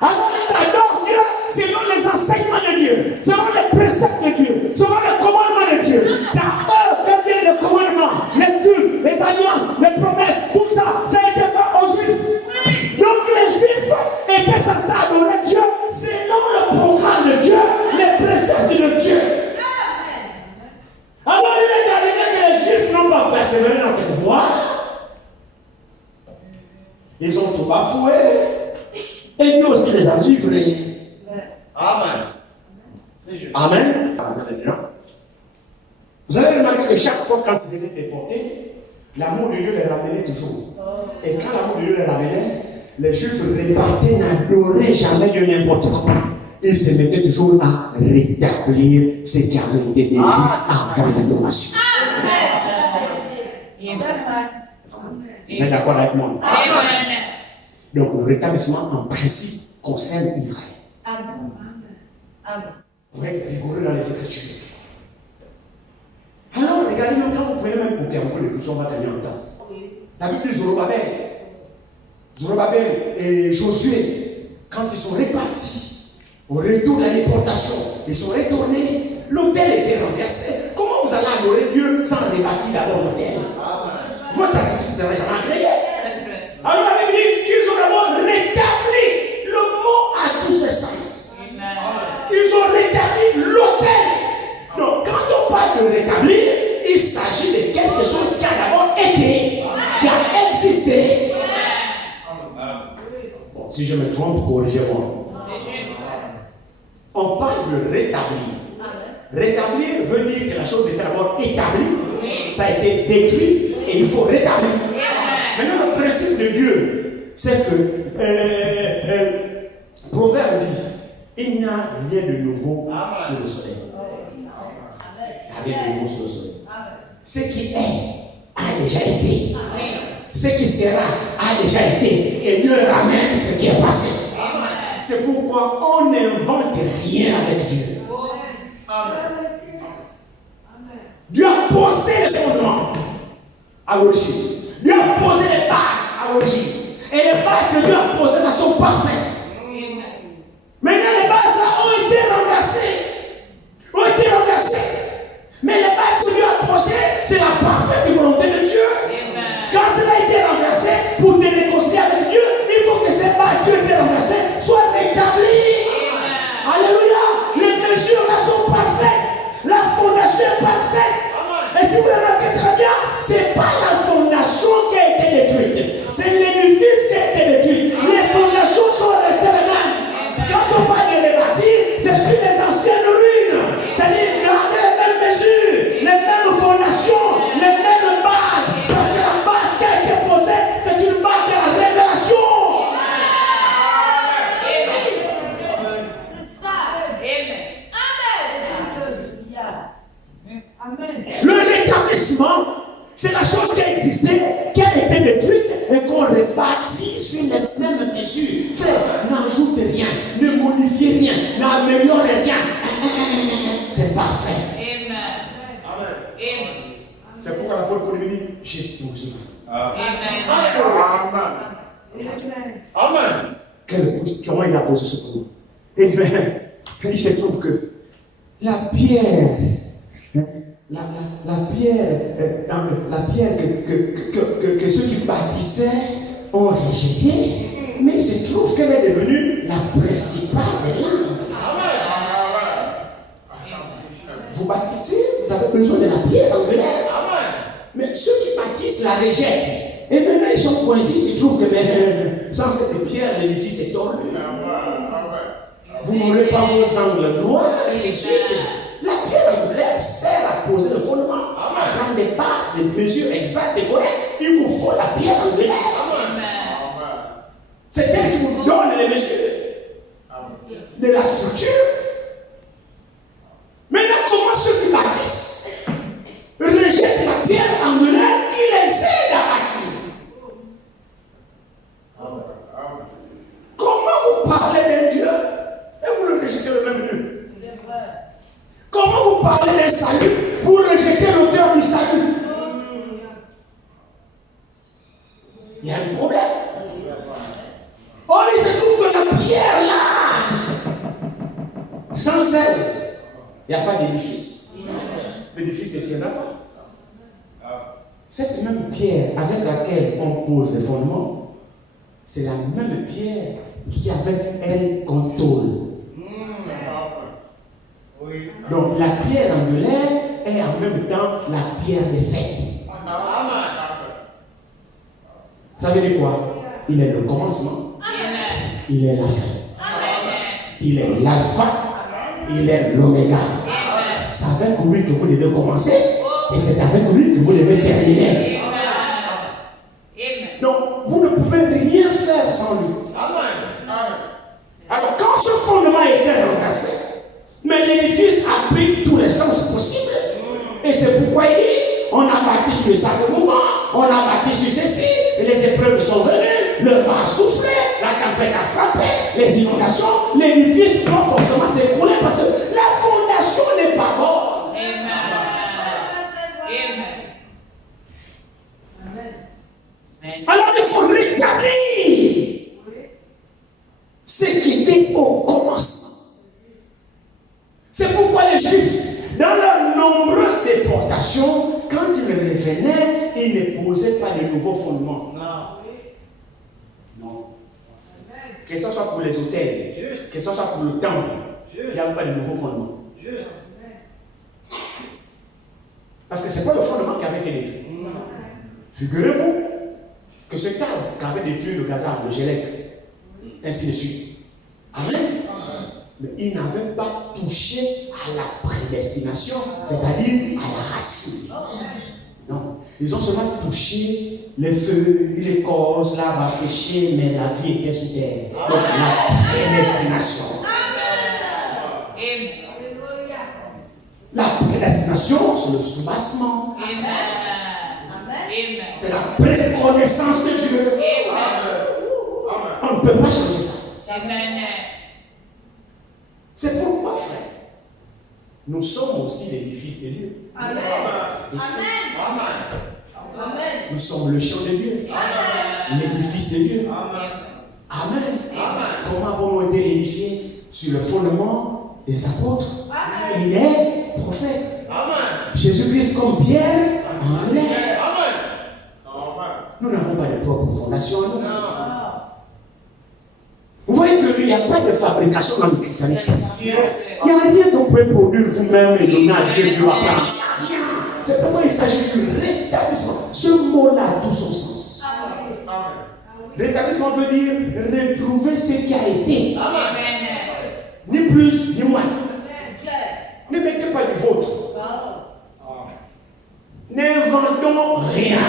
Alors ils adorent Dieu selon les enseignements de Dieu, selon les préceptes de Dieu, selon les commandements de Dieu. C'est à eux que viennent les commandements, les cultes, les alliances, les promesses, tout ça, ça a été fait aux Juifs. Donc les Juifs étaient censés adorer Dieu selon le programme de Dieu, les préceptes de Dieu. Alors il est arrivé que les Juifs n'ont pas persévéré dans cette voie. Ils ont tout bafoué. Et Dieu aussi les a livrés. Amen. Amen. Vous avez remarqué que chaque fois quand ils étaient déportés, L'amour de Dieu les ramenait toujours. Et quand l'amour de Dieu les ramenait, les Juifs repartaient, n'adoraient jamais Dieu n'importe quoi. Ils se mettaient toujours à rétablir ce qui avait été détruit avant l'adoration. Vous êtes d'accord avec moi? Donc le rétablissement en principe concerne Israël. Pour être rigoureux dans les Écritures. Alors regardez même quand vous prenez même pour qu'un peu de plus, on va tenir en temps. La Bible dit Zorobabel et Josué, quand ils sont répartis au retour de la déportation, ils sont retournés, l'autel était renversé. Comment vous allez adorer Dieu sans rebâtir d'abord l'autel? Votre sacrifice ne sera jamais agréé. Alors la Bible dit qu'ils ont d'abord rétabli. Le mot a tous ses sens. Ils ont rétabli l'autel. Donc quand on parle de rétablir, il s'agit de quelque chose qui a d'abord été, qui a existé. Bon, si je me trompe, corrigez-moi. On parle de rétablir. Rétablir veut dire que la chose était d'abord établie, ça a été détruit et il faut rétablir. Maintenant, le principe de Dieu, c'est que Proverbe dit, il n'y a rien de nouveau sur le soleil. Il n'y a rien de nouveau sur le soleil. Ce qui est a déjà été. Ce qui sera a déjà été. Et Dieu ramène ce qui est passé. C'est pourquoi on n'invente rien avec Dieu. Dieu a posé les fondements à l'origine. Dieu a posé les bases à l'origine. Et les bases que Dieu a posées là sont parfaites. Maintenant, les bases là ont été renversées. Mais les bases que Dieu a posées, c'est la parfaite volonté de Dieu. Quand cela a été renversé, pour te réconcilier avec Dieu, il faut que ces bases qui ont été renversées soient rétablies. Alléluia. Les mesures là sont parfaites. La fondation est parfaite. Et si vous remarquez très bien, ce n'est pas la fondation qui a été détruite. C'est l'édifice qui a été détruit. Les fondations sont restées les mêmes. Quand on parle de rebâtir, c'est sur les anciennes ruines. C'est-à-dire garder les mêmes mesures, les mêmes fondations, les mêmes bases. Parce que la base qui a été posée, c'est une base de la révélation. C'est ça. Amen. Le rétablissement, c'est la chose qui a existé, qui a été détruite et qu'on rebâtit sur les mêmes mesures. Frère, n'ajoute rien, ne modifiez rien, n'améliorez rien. C'est parfait. Amen. C'est pourquoi l'apôtre Paul dit, j'ai tout dit. Amen. Comment il a posé ce coup? Eh bien, il se trouve que la pierre, la pierre que ceux qui bâtissaient ont rejetée, mais il se trouve qu'elle est devenue la principale des langues. Vous bâtissez, vous avez besoin de la pierre angulaire. Mais ceux qui bâtissent la rejettent. Et maintenant ils sont coincés, il se trouve que sans cette pierre, l'édifice est tordu. Vous n'aurez pas vos angles droits, et ainsi de suite. La pierre angulaire sert à poser le fondement, à prendre des bases, des mesures exactes et correctes. Il vous faut la pierre angulaire. C'est elle qui vous donne les mesures de la structure. Maintenant, comment ceux qui bâtissent rejettent la pierre angulaire qui les aide à bâtir? Comment vous parlez d'un Dieu et vous le rejetez le même Dieu? Comment vous parlez d'un salut, vous rejetez l'auteur du salut? Il y a un problème. Or, il se trouve que la pierre là, sans elle, il n'y a pas d'édifice. L'édifice ne tiendra pas. Cette même pierre avec laquelle on pose les fondements, c'est la même pierre qui avec elle contrôle. Donc la pierre angulaire est en même temps la pierre de fête. Ça veut dire quoi? Il est le commencement, il est la fin, il est l'alpha, il est l'oméga. C'est avec lui que vous devez commencer et c'est avec lui que vous devez terminer. vie sur ceci, et les épreuves sont venues, le vent a soufflé, la tempête a frappé, les inondations, l'édifice doit forcément s'écrouler parce que la fondation n'est pas bonne. Alors il faut rétablir ce qui était au commencement. C'est pourquoi les Juifs, dans leurs nombreuses déportations, quand ils revenaient, ils ne posaient pas de nouveaux fondements. Non. Que ce soit pour les hôtels, que ce soit pour le temple, il n'y a pas de nouveaux fondements. Parce que ce n'est pas le fondement qui avait été détruit. Figurez-vous que ce cadre qui avait détruit le Gaza, le Gélec, ainsi de suite. Amen. Mais ils n'avaient pas touché à la prédestination, c'est-à-dire à la racine. Non. Ils ont seulement touché les feux, l'écorce, l'arbre va sécher, mais la vie était sous terre. Donc la prédestination. La prédestination, c'est le soubassement. C'est la préconnaissance de Dieu. On ne peut pas changer ça. C'est pourquoi, frère, nous sommes aussi l'édifice de Dieu. Amen. Nous sommes le champ de Dieu. L'édifice de Dieu. Amen. Comment avons-nous été édifiés? Sur le fondement des apôtres et des prophètes. Jésus-Christ comme pierre angulaire. Nous n'avons pas de propre fondation. Vous voyez qu'il n'y a pas de fabrication dans le christianisme. Il n'y a rien qu'on peut produire vous-même et donner à Dieu. Dieu va prendre. C'est pourquoi il s'agit du rétablissement. Ce mot-là a tout son sens. Rétablissement veut dire retrouver ce qui a été. Ni plus, ni moins. Ne mettez pas du vôtre. N'inventons rien.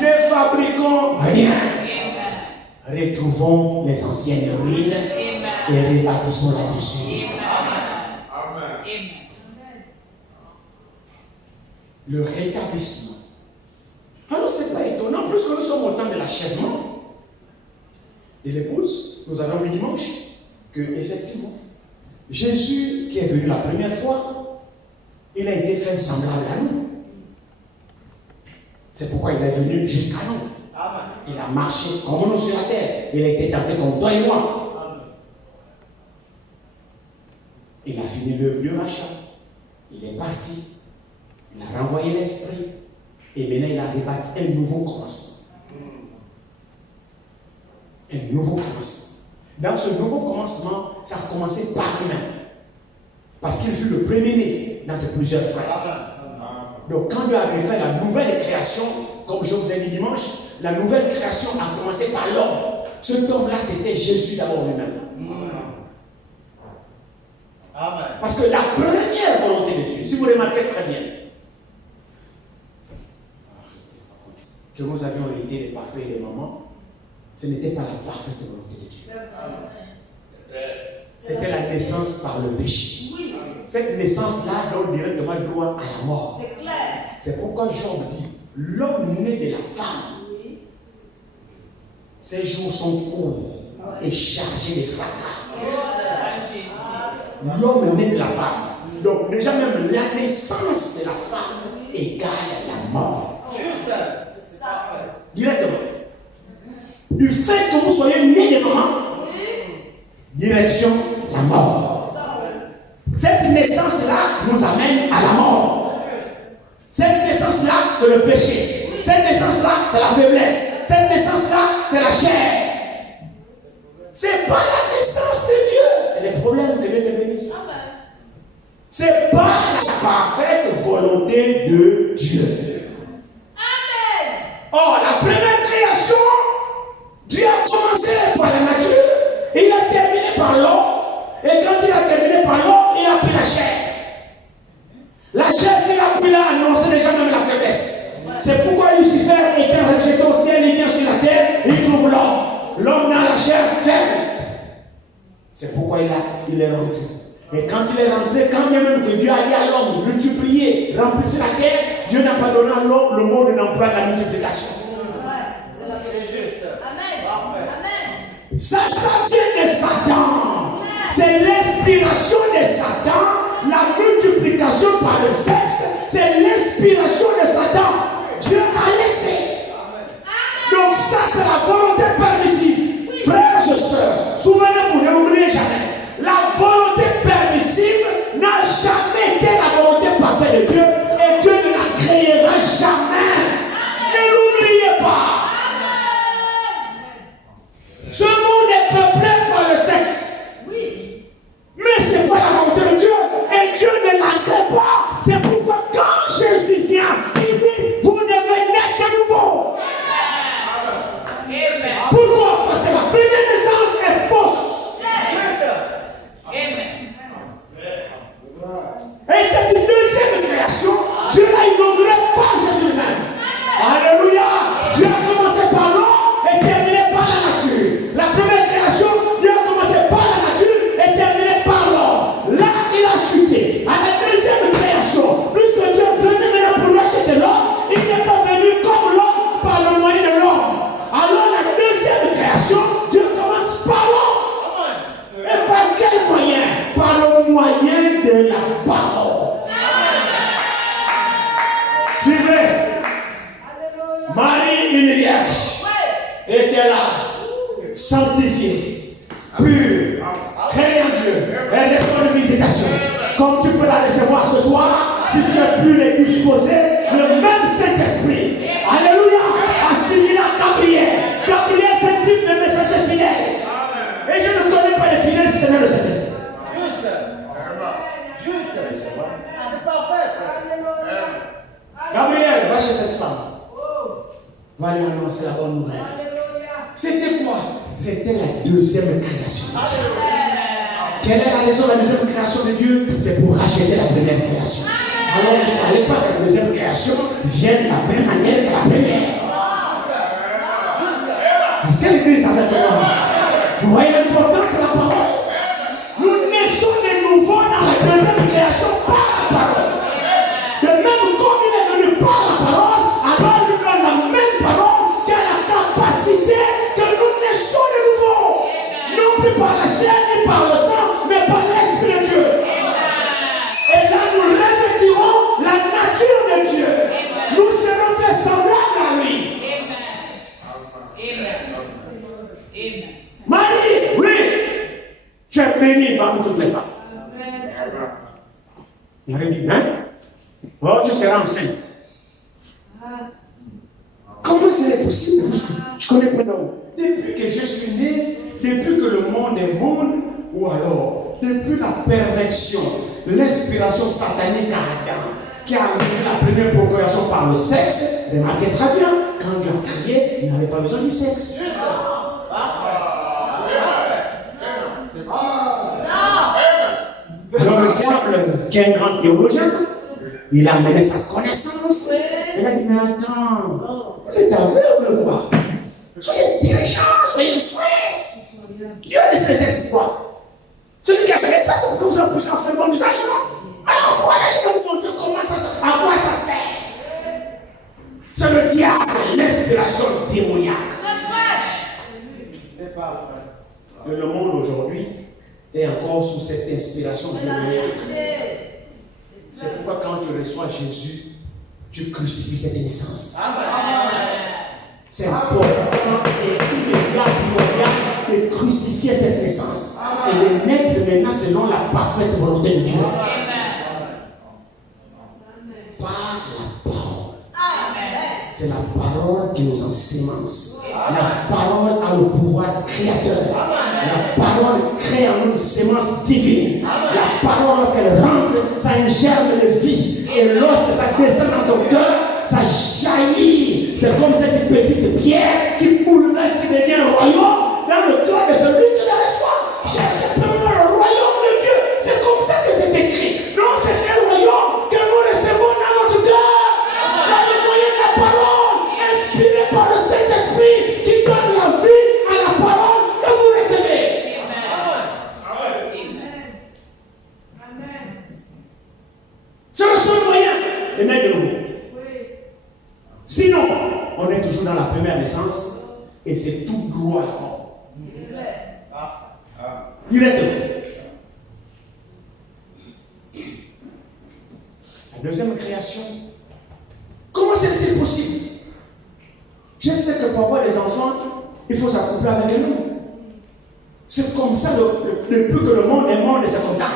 Ne fabriquons rien. Retrouvons les anciennes ruines et rebâtissons là-dessus. Le rétablissement. Alors, c'est pas étonnant, plus que nous sommes au temps de l'achèvement de l'épouse, nous avons vu dimanche que, effectivement, Jésus, qui est venu la première fois, il a été fait semblable à nous. C'est pourquoi il est venu jusqu'à nous. Il a marché comme nous sur la terre. Il a été tenté comme toi et moi. Il a fini l'œuvre du rachat. Il est parti. Il a renvoyé l'esprit. Et maintenant, il a rebâti un nouveau commencement. Un nouveau commencement. Dans ce nouveau commencement, ça a commencé par lui-même. Parce qu'il fut le premier-né d'entre plusieurs frères. Donc, quand Dieu a fait la nouvelle création, comme je vous ai dit dimanche, la nouvelle création a commencé par l'homme. Cet homme-là, c'était Jésus d'abord lui-même. Parce que la première volonté de Dieu, si vous remarquez très bien, que nous avions hérité des papas et des mamans, ce n'était pas la parfaite volonté de Dieu. C'était la naissance par le péché. Cette naissance-là donne directement droit à la mort. C'est clair. C'est pourquoi Job dit, l'homme né de la femme, ses jours sont courts et chargés de fracas. L'homme né de la femme. Donc déjà même la naissance de la femme égale la mort. Directement. Du fait que vous soyez né de maman, direction la mort. Cette naissance-là nous amène à la mort. Cette naissance-là, c'est le péché. Cette naissance-là, c'est la faiblesse. Cette naissance-là, c'est la chair. C'est pas la naissance de Dieu. C'est les problèmes que Dieu te bénisse. C'est pas la parfaite volonté de Dieu. Amen. Or, la première création, Dieu a commencé par la nature, il a terminé par l'homme, et quand il a terminé par l'homme, il a pris la chair. La chair qu'il a pris là annonçait déjà même la faiblesse. C'est pourquoi Lucifer était rejeté au ciel, il vient sur la terre, il trouve l'homme. L'homme dans la chair faible. C'est pourquoi il est rentré. Et quand il est rentré, quand même que Dieu a dit à l'homme, multiplier, remplissez la terre, Dieu n'a pas donné à l'homme le mot de l'emploi de la multiplication. Ça vient de Satan. C'est l'inspiration de Satan. La multiplication par le sexe, c'est l'inspiration de Satan. Dieu a laissé. Donc ça, c'est la volonté permissive. Frères et sœurs, souvenez-vous, ne l'oubliez jamais. La volonté permissive n'a jamais été la volonté parfaite de Dieu. Et Dieu ne la créera jamais. Ne l'oubliez pas. Ce monde est peuplé par le sexe. Mais ce n'est pas la volonté de Dieu. Et Dieu ne la crée pas. C'est pourquoi quand Jésus vient, il dit, vous devez naître de nouveau. Amen. Pourquoi? Parce que la première naissance est fausse. Amen. Et cette deuxième création, Dieu l'a inaugurée par Jésus même. Alléluia. Dieu a commencé par l'homme et terminé par la nature. La première création, Dieu a commencé par la nature et terminé par l'homme. Là, il a chuté. À la deuxième création, puisque Dieu venait maintenant pour racheter l'homme, il n'est pas venu comme l'homme par le moyen de l'homme. Alors la deuxième création, Dieu commence par l'homme. Et par quel moyen? Par le moyen de la parole. Suivez. Marie, une vierge, était là, sanctifiée, pure, craignant Dieu. Elle reçoit une visitation. Comme tu peux la recevoir ce soir, si tu es pur et disposé, le même Saint-Esprit, alléluia, assimilé à Gabriel. Gabriel, c'est un type de messager fidèle. Et je ne connais pas les fidèles, c'est le Saint-Esprit. Juste. Gabriel, va chez cette femme. Va lui annoncer la bonne nouvelle. C'était quoi? C'était la deuxième création. Quelle est la raison de la deuxième création de Dieu? C'est pour racheter la première création. Alors il ne fallait pas que la deuxième création vienne de la même manière que la première. Est-ce que l'église avec moi? Vous voyez l'importance de la parole? Nous naissons de nouveau dans la deuxième création par la parole. De même comme il est venu par la parole, alors il donne la même parole qui a la capacité que nous naissons de nouveau. Non plus par la chair ni par le sang, mais par l'Esprit de Dieu. Et là nous revêtirons la nature de Dieu. Nous serons faits semblables à lui. Marie, oui, tu es bénie parmi toutes les femmes. Il y a dit, hein? Oh, tu seras enceinte. Comment c'est possible? Je connais pas d'homme. Depuis que je suis né, depuis que le monde est monde, ou alors, depuis la perversion, l'inspiration satanique à Adam, qui a amené la première procréation par le sexe, remarquez très bien, quand Dieu a créé, il n'avait pas besoin du sexe. Alors le diable, qui est un grand théologien, il a amené sa connaissance. Il a dit, mais attends, c'est aveugle quoi? Soyez intelligents, soyez instruits. Dieu a laissé le sexe quoi? Celui qui a créé ça, c'est pour ça qu'on puisse en faire bon usage, non? Alors voilà, je vais vous montrer comment à quoi ça sert. C'est le diable, l'inspiration démoniaque. Et le monde aujourd'hui est encore sous cette inspiration démoniaque. C'est pourquoi quand tu reçois Jésus, tu crucifies cette naissance. C'est important et immédiat de crucifier cette naissance et de naître maintenant selon la parfaite volonté de Dieu. Par la parole. C'est la parole qui nous ensémence. La parole a le pouvoir créateur. La parole crée en nous une sémence divine. La parole, lorsqu'elle rentre, ça a un germe de vie. Et lorsque ça descend dans ton cœur, ça jaillit. C'est comme cette petite pierre qui bouleverse, qui devient un royaume dans le cœur de celui qui le reçoit. Cherchez premièrement le royaume de Dieu. C'est comme ça que c'est écrit. Non, c'est un royaume que nous recevons dans notre cœur. Par le moyen de la parole, inspiré par le Saint-Esprit, qui donne la vie à la parole que vous recevez. C'est le seul moyen de naître de nouveau. Sinon, on est toujours dans la première naissance et c'est tout droit. Directement. La deuxième création. Comment c'est possible? Je sais que pour avoir des enfants, il faut s'accoupler avec nous. C'est comme ça, depuis que le monde est monde, c'est comme ça.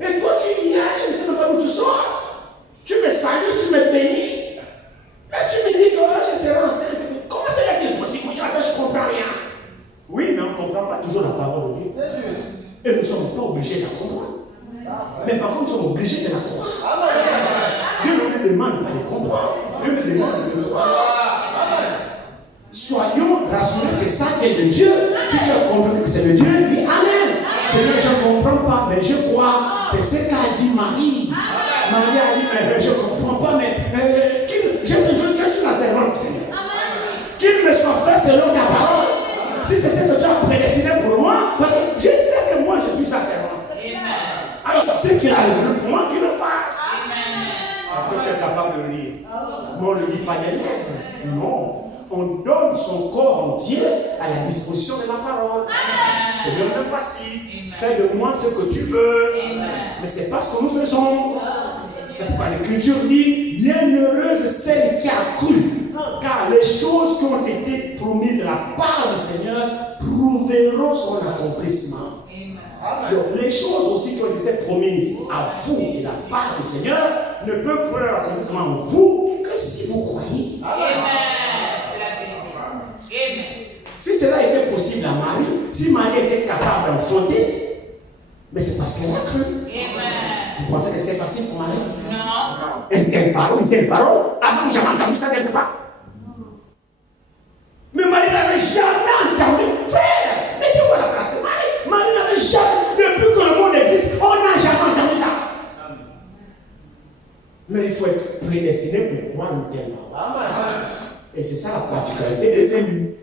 Et toi, tu viens, je ne sais pas d'où tu sors. Tu me salues, tu me bénis. Et tu me dis que je serai enceinte. Comment c'est possible? Je ne comprends rien. Oui, mais on ne comprend pas toujours la parole de Dieu. Et nous ne sommes pas obligés de la comprendre. Mais par contre, nous sommes obligés de la croire. Dieu ne nous demande pas de comprendre. Dieu nous demande de croire. Soyons rassurés que ça vient de Dieu. Si tu as compris que c'est de Dieu, dis Amen. Seigneur, je ne comprends pas, mais je crois. C'est ce qu'a dit Marie. Marie a dit, mais je ne comprends pas, mais je suis la servante, Seigneur. Qu'il me soit fait selon ta parole. Si c'est ce que tu as prédestiné pour moi, parce que je sais que moi je suis sa servante. Alors, ce qu'il a résolu pour moi, qu'il le fasse. Est-ce que tu es capable de lire? Mais on ne lit pas des lèvres. Non. On donne son corps entier à la disposition de la parole. Seigneur, me voici. Fais de moi ce que tu veux. Mais ce n'est pas ce que nous faisons. C'est pourquoi l'Écriture dit, bienheureuse celle qui a cru. Car les choses qui ont été promises de la part du Seigneur prouveront son accomplissement. Donc, les choses aussi qui ont été promises à vous et de la part du Seigneur ne peuvent prouver leur accomplissement en vous que si vous croyez. Si cela était possible à Marie, si Marie était capable d'enfanter, mais c'est parce qu'elle a cru. Vous pensez que c'était facile pour Marie? Non. Une telle parole. Ah, j'ai entendu ça quelque part. Mais Marie n'avait jamais entendu. Frère, mettez-vous à la place de Marie. Marie n'avait jamais, depuis que le monde existe, on n'a jamais entendu ça. Mais il faut être prédestiné pour croire une telle parole. Et c'est ça la particularité des élus.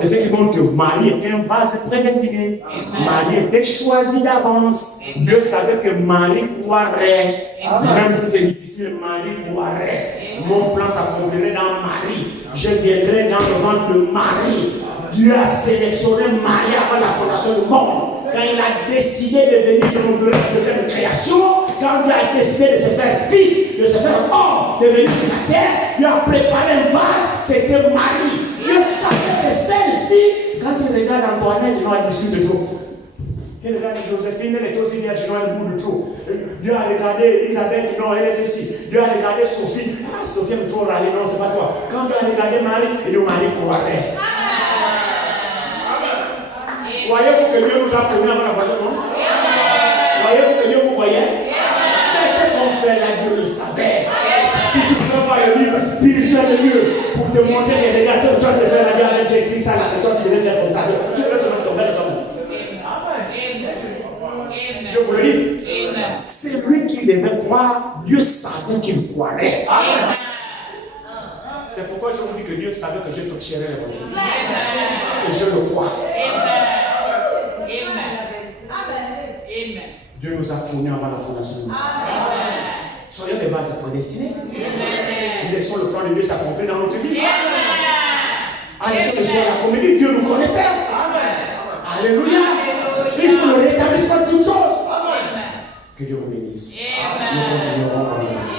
C'est ce qui montre que Marie était un vase prédestiné. Marie était choisie d'avance. Dieu savait que Marie croirait. Même si c'est difficile, Marie croirait. Mon plan s'accomplirait dans Marie. Je viendrai dans le ventre de Marie. Dieu a sélectionné Marie avant la fondation du monde. Quand il a décidé de venir dans la deuxième création, quand Dieu a décidé de se faire fils, de se faire homme, de venir sur la terre, il a préparé un vase, c'était Marie. Dieu savait que celle-ci, quand il regarde Antoinette, il a discuté de trop. Il regarde Joséphine, elle est aussi vierge, il a un bout de trop. Dieu a regardé Elisabeth, non, elle est ceci. Dieu a regardé Sophie, ah, Sophie aime trop râler, non, c'est pas toi. Quand Dieu a regardé Marie, il dit Marie croirait. Voyez-vous que Dieu nous a promis avant la voiture, non? Voyez-vous que Dieu vous voyait? Mais ce qu'on fait là, Dieu le savait. Si tu ne prends pas le livre spirituel de Dieu pour te montrer que les gars, tu as déjà la Bible, j'ai écrit ça là, que toi tu devais faire comme ça. Tu devais seulement tomber dans ton monde. Je vous le dis. C'est lui qui devait croire, Dieu savait qu'il croirait. Amen. C'est pourquoi je vous dis que Dieu savait que je toucherais les voisins. Et je le crois. Dieu nous a fournis avant la fondation du monde. Soyons des bases prédestinées. Laissons le plan de Dieu s'accomplir dans notre vie. Arrêtons de jouer à la comédie. Dieu nous connaissait. Alléluia. Il faut le rétablissement de toutes choses. Que Dieu vous bénisse. Nous continuerons comme ça.